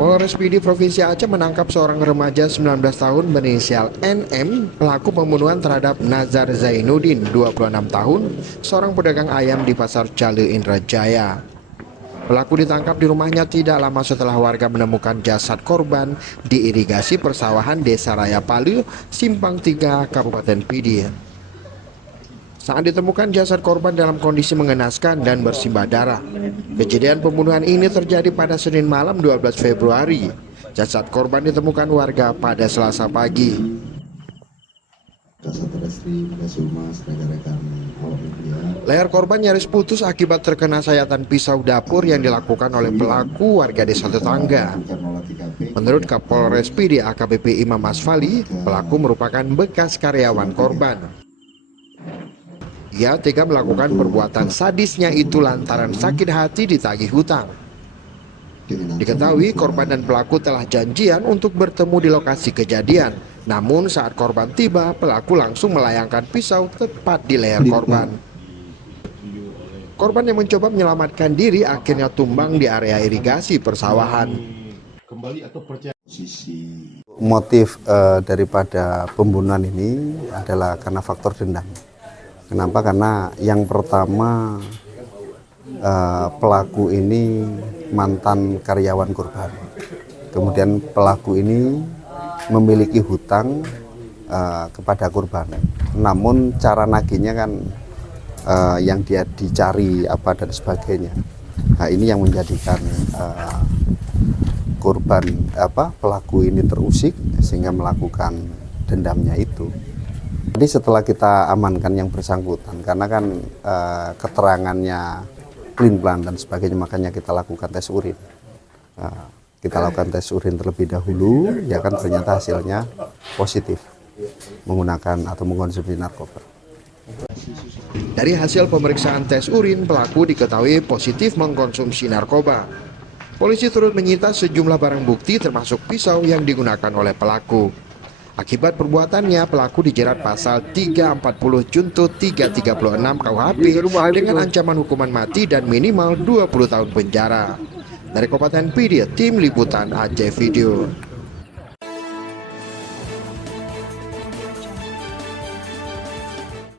Polres PD Provinsi Aceh menangkap seorang remaja 19 tahun berinisial NM pelaku pembunuhan terhadap Nazar Zainuddin, 26 tahun, seorang pedagang ayam di Pasar Cale Indrajaya. Pelaku ditangkap di rumahnya tidak lama setelah warga menemukan jasad korban di irigasi persawahan Desa Raya Palu, Simpang 3, Kabupaten PD. Saat ditemukan jasad korban dalam kondisi mengenaskan dan bersimbah darah. Kejadian pembunuhan ini terjadi pada Senin malam 12 Februari. Jasad korban ditemukan warga pada Selasa pagi. Leher korban nyaris putus akibat terkena sayatan pisau dapur yang dilakukan oleh pelaku warga desa tetangga. Menurut Kapolres PD AKBP Imam Asfali, pelaku merupakan bekas karyawan korban. Ia tega melakukan perbuatan sadisnya itu lantaran sakit hati ditagih hutang. Diketahui korban dan pelaku telah janjian untuk bertemu di lokasi kejadian. Namun saat korban tiba, pelaku langsung melayangkan pisau tepat di leher korban. Korban yang mencoba menyelamatkan diri akhirnya tumbang di area irigasi persawahan. Motif daripada pembunuhan ini adalah karena faktor dendam. Kenapa? Karena yang pertama pelaku ini mantan karyawan korban. Kemudian pelaku ini memiliki hutang kepada korban. Namun cara nagihnya kan yang dia dicari apa dan sebagainya. Nah, ini yang menjadikan korban pelaku ini terusik sehingga melakukan dendamnya itu. Jadi setelah kita amankan yang bersangkutan, karena kan keterangannya pelin-pelan dan sebagainya, makanya kita lakukan tes urin. Kita lakukan tes urin terlebih dahulu, ya kan ternyata hasilnya positif menggunakan atau mengkonsumsi narkoba. Dari hasil pemeriksaan tes urin, pelaku diketahui positif mengkonsumsi narkoba. Polisi turut menyita sejumlah barang bukti termasuk pisau yang digunakan oleh pelaku. Akibat perbuatannya, pelaku dijerat pasal 340 Junto 336 KUHP dengan ancaman hukuman mati dan minimal 20 tahun penjara. Dari Kabupaten PD, Tim Liputan Aceh Video.